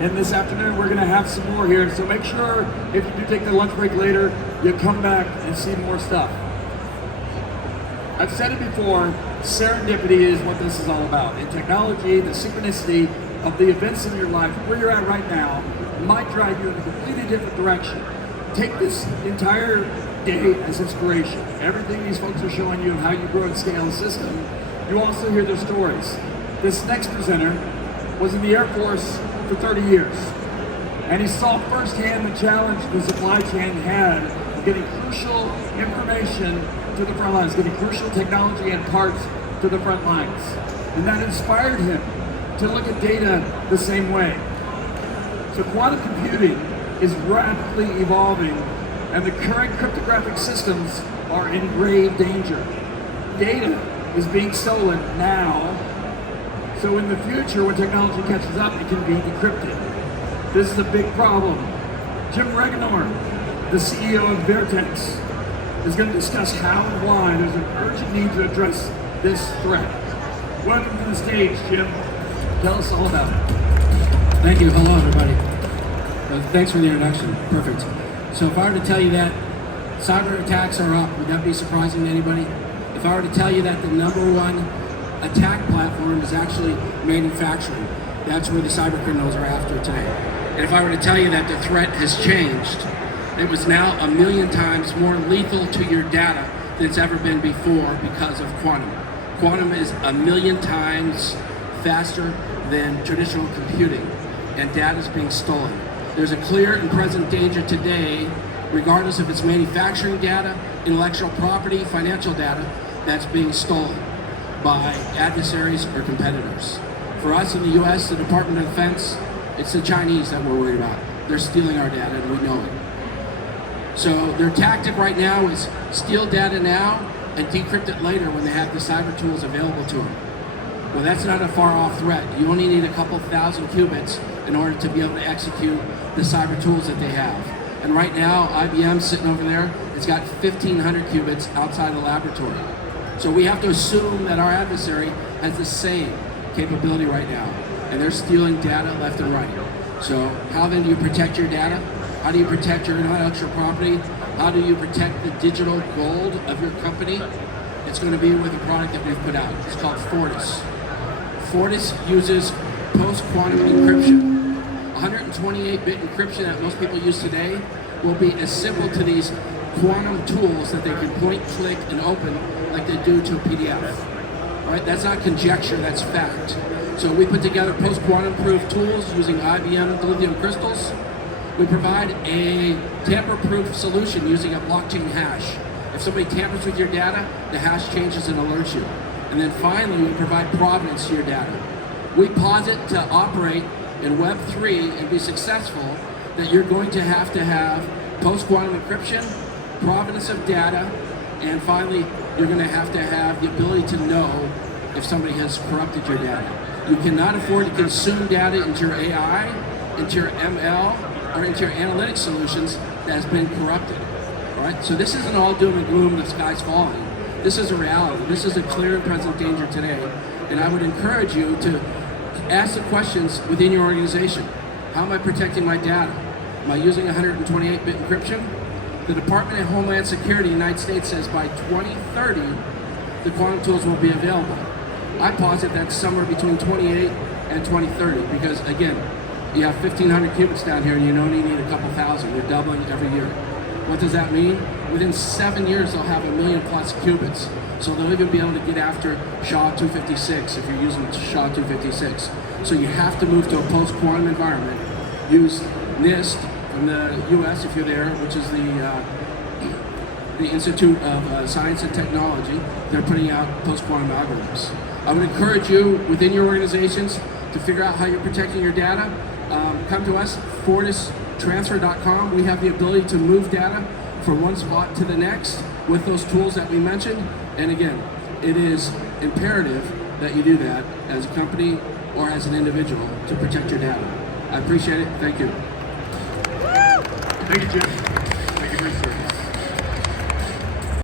And this afternoon, we're going to have some more here. So make sure, if you do take the lunch break later, you come back and see more stuff. I've said it before, serendipity is what this is all about. In technology, the synchronicity of the events in your life, where you're at right now, might drive you in a completely different direction. Take this entire day as inspiration. Everything these folks are showing you of how you grow and scale a system, you also hear their stories. This next presenter was in the Air Force for 30 years, and he saw firsthand the challenge the supply chain had of getting crucial information to the front lines, getting crucial technology and parts to the front lines. And that inspired him to look at data the same way. So quantum computing is rapidly evolving, and the current cryptographic systems are in grave danger. Data is being stolen now, so in the future, when technology catches up, it can be decrypted. This is a big problem. Jim Regenor, the CEO of Vertex, is going to discuss how and why there's an urgent need to address this threat. Welcome to the stage, Jim. Tell us all about it. Thank you. Hello, everybody. Thanks for the introduction. Perfect. So if I were to tell you that cyber attacks are up, would that be surprising to anybody? If I were to tell you that the #1 attack platform is actually manufacturing, that's where the cyber criminals are after today. And if I were to tell you that the threat has changed, it was now 1 million times more lethal to your data than it's ever been before because of quantum. Quantum is 1 million times faster than traditional computing, and data is being stolen. There's a clear and present danger today, regardless if it's manufacturing data, intellectual property, financial data, that's being stolen by adversaries or competitors. For us in the US, the Department of Defense, it's the Chinese that we're worried about. They're stealing our data, and we know it. So their tactic right now is steal data now and decrypt it later when they have the cyber tools available to them. Well, that's not a far off threat. You only need a couple thousand qubits in order to be able to execute the cyber tools that they have. And right now, IBM's sitting over there, it's got 1,500 qubits outside the laboratory. So we have to assume that our adversary has the same capability right now, and they're stealing data left and right. So how then do you protect your data? How do you protect your intellectual property? How do you protect the digital gold of your company? It's going to be with a product that we've put out. It's called Fortis. Fortis uses post-quantum encryption. 128-bit encryption that most people use today will be as simple to these quantum tools that they can point, click, and open like they do to a PDF. Right? That's not conjecture, that's fact. So we put together post-quantum proof tools using IBM lithium crystals. We provide a tamper-proof solution using a blockchain hash. If somebody tampers with your data, the hash changes and alerts you. And then finally, we provide provenance to your data. We posit to operate in Web3 and be successful that you're going to have post-quantum encryption, provenance of data, and finally, you're going to have the ability to know if somebody has corrupted your data. You cannot afford to consume data into your AI, into your ML, or into your analytics solutions that has been corrupted. Right? So this isn't all doom and gloom, the sky's falling. This is a reality. This is a clear and present danger today. And I would encourage you to ask the questions within your organization. How am I protecting my data? Am I using 128-bit encryption? The Department of Homeland Security in the United States says by 2030, the quantum tools will be available. I posit that's somewhere between 28 and 2030 because, again, you have 1,500 qubits down here and you only need a couple thousand. You're doubling every year. What does that mean? Within 7 years, they'll have 1 million plus qubits. So they'll even be able to get after SHA-256 if you're using SHA-256. So you have to move to a post-quantum environment. Use NIST from the US if you're there, which is the Institute of Science and Technology. They're putting out post-quantum algorithms. I would encourage you within your organizations to figure out how you're protecting your data. Come to us, FortisTransfer.com. We have the ability to move data from one spot to the next with those tools that we mentioned. And again, it is imperative that you do that as a company or as an individual to protect your data. I appreciate it. Thank you. Thank you, Jim.